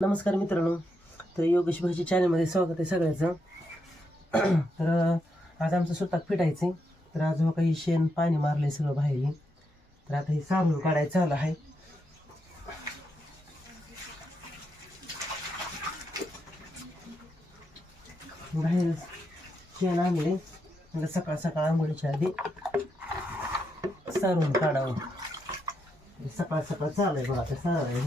नमस्कार मित्रांनो. तर योगेश भाजी चॅनलमध्ये स्वागत आहे सगळ्याचं. तर आज आमचं स्वतः फिटायचं तर आज हो काही शेण पाणी मारले सगळं बाहेर तर आता हे साबण काढायचं आलं आहे. बाहेर शेण आणले म्हणजे सकाळ सकाळ आंघोळीच्या आधी सारून काढावं. सकाळ सकाळ चालू आहे बघा आता साराय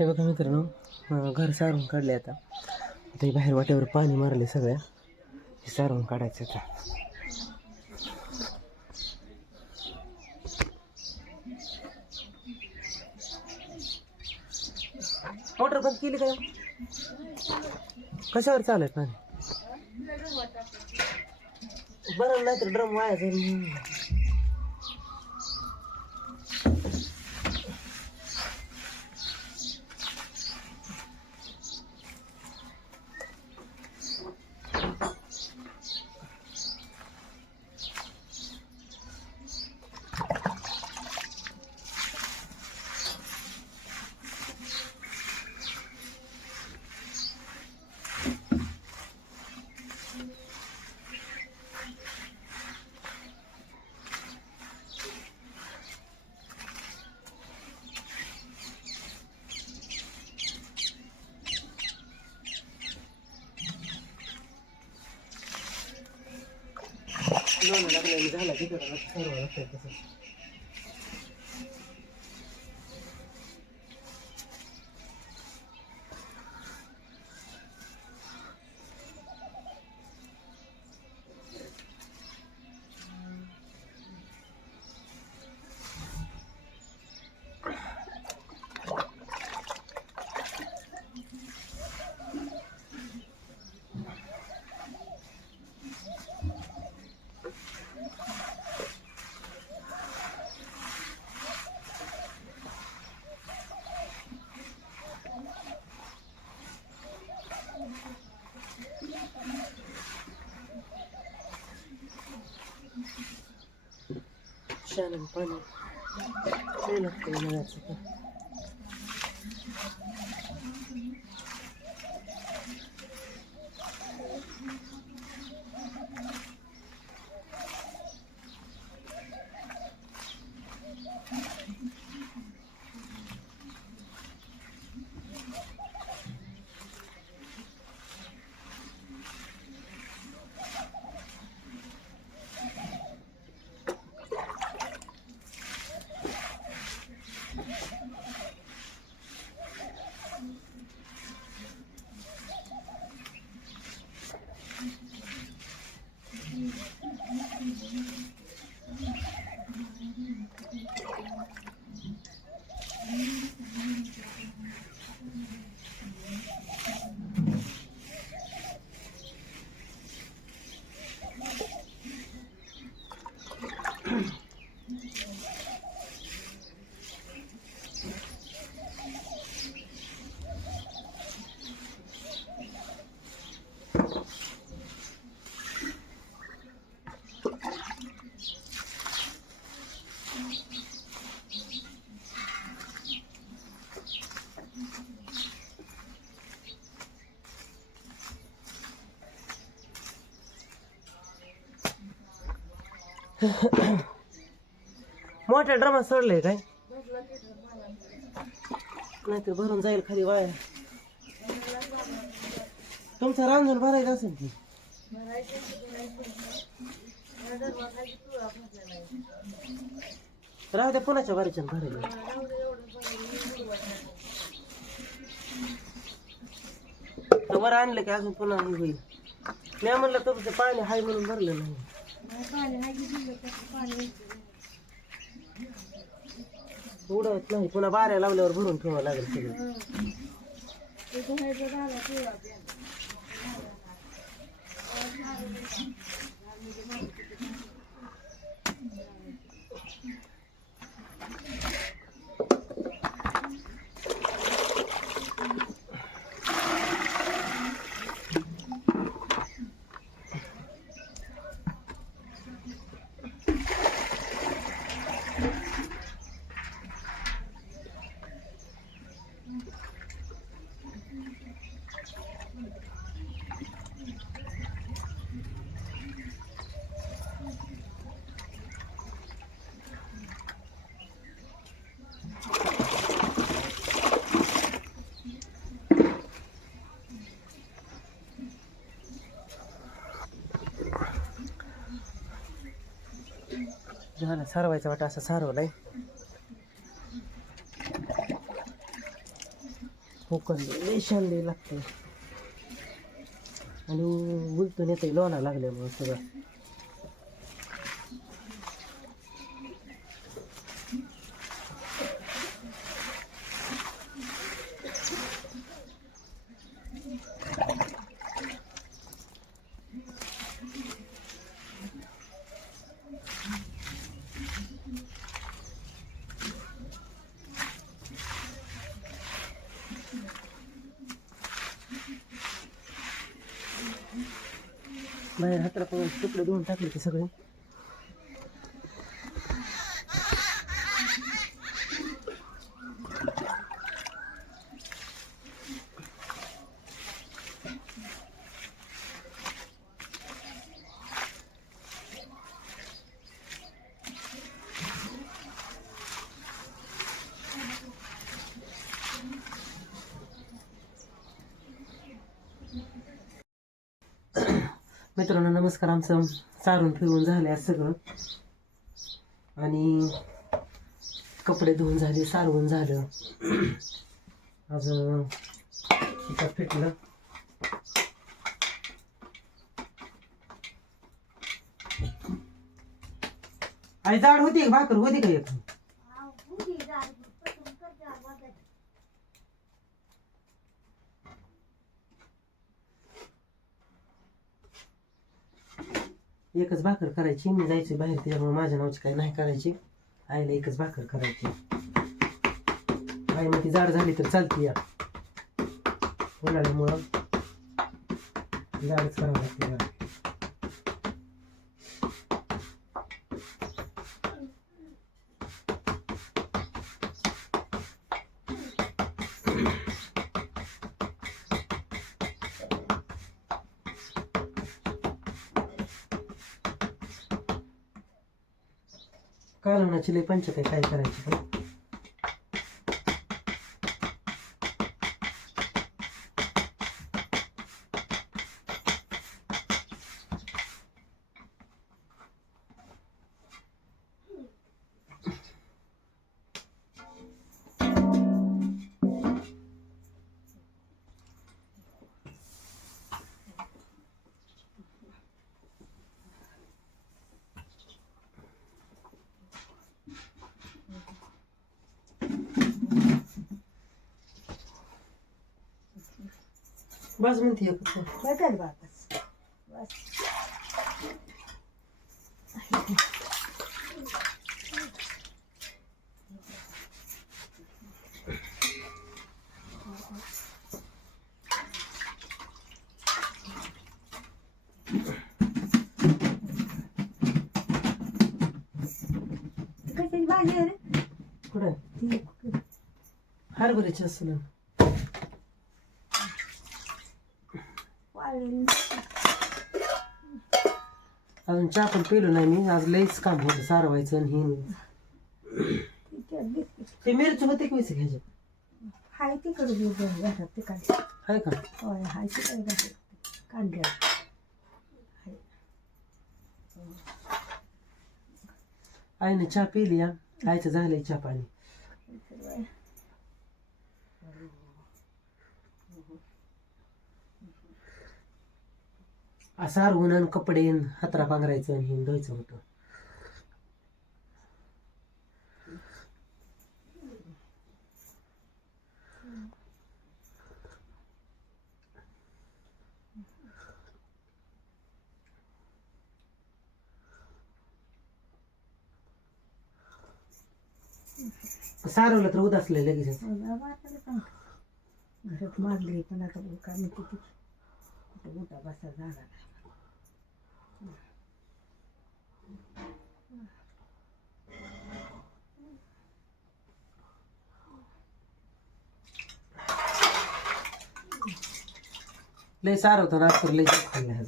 हे बघा मित्रांनो घर सारून काढले आता. आता हे बाहेर वाट्यावर पाणी मारले सगळ्या. हे सारून काढायचं आता. मोटर बंद केली काय कशावर चालत नाही? पाणी बरं नाही तर ड्रम वाया जाईल लोणं लागल्याने झाला की त्याला सर्व लागतंय तसं शालन पाणी मोठ्या ड्रमात सोडलंय काय? नाहीतर भरून जाईल खाली वाया. तुमचं रांजण भरायचं असेल की? राहू द्या पुण्याच्या बारीच्या भरायला तर वर आणलं की अजून पुन्हा होईल. मी म्हणलं तुमचं पाणी हाय म्हणून भरलं नाही. उडत नाही. पुन्हा बाऱ्या लावल्यावर भरून ठेवावं लागेल सगळं. झालं सारवायचा वाटा असा सारवलाय. कोकण शांदे लागते आणि उलटून येते लोणा लागल्यामुळे सगळं. बाहेर हाताला पण तुकडे धुवून टाकले ते सगळे. मित्रांनो नमस्कार. आमचं सारून फिरून झालं आहे सगळं. आणि कपडे धुवून झाले सारवून झालं. आज फिटलं आई जाड होती का? भाकर होती का एक? एकच भाकर करायची मी जायची बाहेर त्याच्यामुळे माझ्या नावाची काही नाही करायची. आईला एकच भाकर करायची. आई मग ती जाड झाली तर चालती या. उन्हाळ्यामुळं जाडच करावं लागते. कालवणाची लई पंचायत आहे काय करायची ते. बस म्हणते एकच बघल बाबस बस कशाची भाजी आहे रे कुठे ती हरभऱ्याची असेल अजून चहा पण पिलो नाही मी. आज लईच काम होतं सारवायचं आणि हे. ती मिरची होते की वैसे घ्यायचे? हाय तिकडे घेऊन घरात ते काय? आहे का? होय हाय तिकडे घरात कांद्या हाय. आईने चहा पिली या आईचं झालंय चहा पाणी. सारवून आणि कपडे हातरा पांघरायचं आणि हे धुवायचं होतं सारवलं तर उदासलं लगेच घरात मारली पण आता काय म्हणते ती कुठं मोठा बसा झाला लय सारं होतं नागपूर लय खाल्लं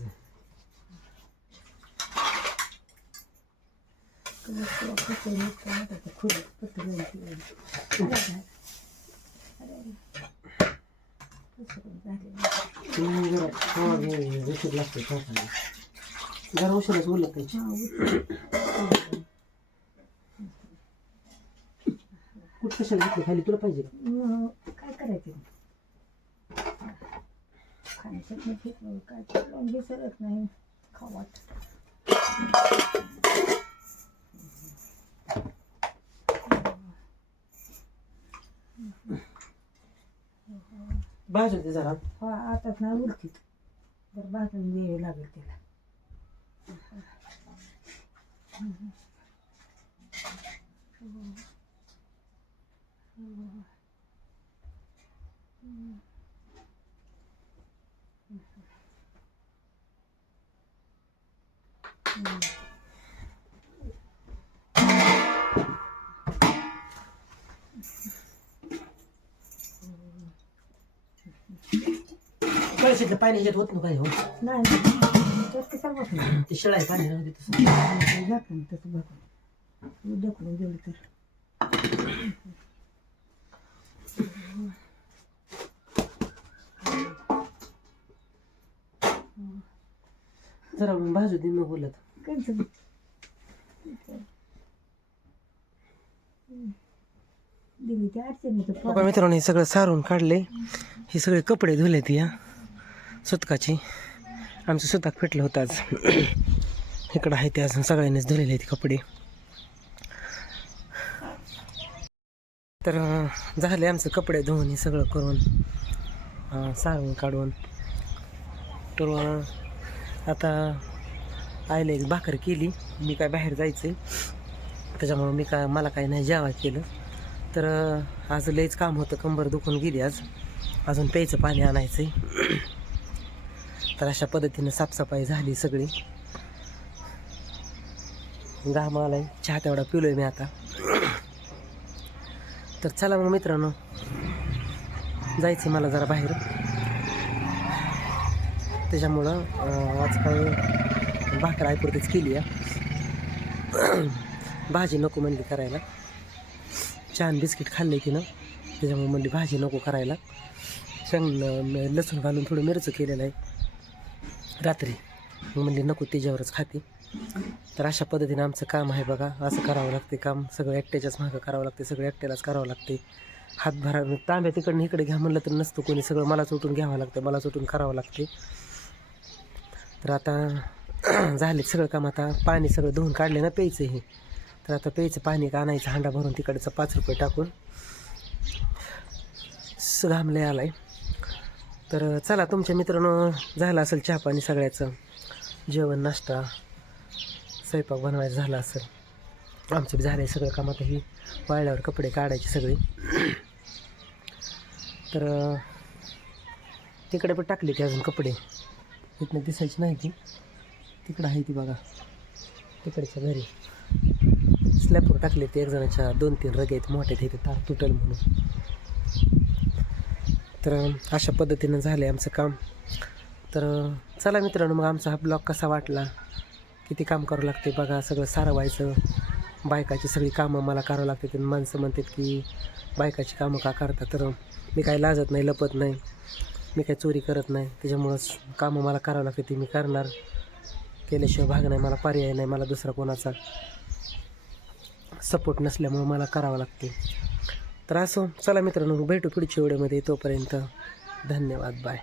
उशीर लागतो चहा जरा उशीरच उरलं कुठं कशाला खाली तुला पाहिजे काय करायचं? Bazen de zarar. Ha, atak ne ulkit. Der bazen diye öyle bildiler. Mm-hmm. कळशीतलं पाणी ह्याच्यात होत नाही काय हो? नाही नाही. त्यात कशाला बसणार ते शिळा आहे पाणी राहू दे तसं. झाकून तसं बघून ढकलून गेलं तर जरा भाजू दे मग बोलत. दिली त्या अडचणीचं बघा मित्रांनो हे सगळं सारून काढले. हे सगळे कपडे धुलेत या सुतकाची. आमचं सुताक फिटलं होतं आज. इकडं आहे ते अजून सगळ्यांनीच धुलेले आहेत कपडे. तर अं, झाले आमचं कपडे धुवून हे सगळं करून अं, सारून काढून. तर अं, आता आईला एक भाकर केली. मी काय बाहेर जायचं आहे त्याच्यामुळं मी काय मला काय नाही जेवा केलं. तर आज लईच काम होतं. कंबर दुखून गेली आज. अजून प्यायचं पाणी आणायचं आहे तर अशा पद्धतीनं साफसफाई झाली सगळी. घाम आलाय चहा तेवढा आहे मी आता. तर चला मग मित्रांनो. जायचं मला जरा बाहेर. त्याच्यामुळं आजकाल आज भाकर आयपुरतीच केली आहे. भाजी नको म्हणली करायला. छान बिस्किट खाल्ले तिनं. त्याच्यामुळे म्हणली भाजी नको करायला. शेंग लसूण घालून थोडं मिरचं केलेलं आहे. रात्री. म्हणली नको त्याच्यावरच खाते. तर अशा पद्धतीने आमचं काम आहे बघा. असं करावं लागते काम. सगळं एकट्याच्याच मागं करावं लागते. सगळं एकट्यालाच करावं लागते. हातभारा तांब्या तिकडनं इकडे घ्या म्हणलं तर नसतं कोणी. सगळं मला उठून घ्यावं लागतं. मला उठून करावं लागते. तर आता झाले सगळं काम. आता पाणी सगळं धुवून काढले ना प्यायचं हे. तर आता प्यायचं पाणी का आणायचं हांडा भरून तिकडचं पाच रुपये टाकून. स- घामले आलाय. तर चला तुमच्या मित्रांनो झालं असेल चहा पाणी सगळ्याचं. जेवण नाश्ता स्वयंपाक बनवायचं झाला असेल. आमचं बी झालं आहे सगळं काम. आता ही वाळल्यावर कपडे काढायचे सगळे. तर तिकडे पण टाकले ते अजून कपडे. इथनं दिसायची नाही ती. तिकडं आहे ती बघा. तिकडच्या घरी. स्लॅपवर टाकले ते एक जणाच्या दोन तीन रगे आहेत मोठे ते तार तुटल म्हणून. तर अशा पद्धतीनं झालं आहे आमचं काम. तर चला मित्रांनो मग आमचा हा ब्लॉग कसा वाटला? किती काम करावं लागते बघा सगळं सारवायचं. बायकाची सगळी कामं मला करावं लागते माणसं म्हणतात की बायकाची कामं का करता? तर मी काही लाजत नाही लपत नाही. मी काही चोरी करत नाही. त्याच्यामुळंच कामं मला करावं लागते. ती मी करणार. केल्याशिवाय भाग नाही. मला पर्याय नाही. मला दुसरा कोणाचा सपोर्ट नसल्यामुळं मला करावं लागते. तर असो. चला मित्रांनो भेटू पुढच्या व्हिडिओमध्ये. तोपर्यंत धन्यवाद. बाय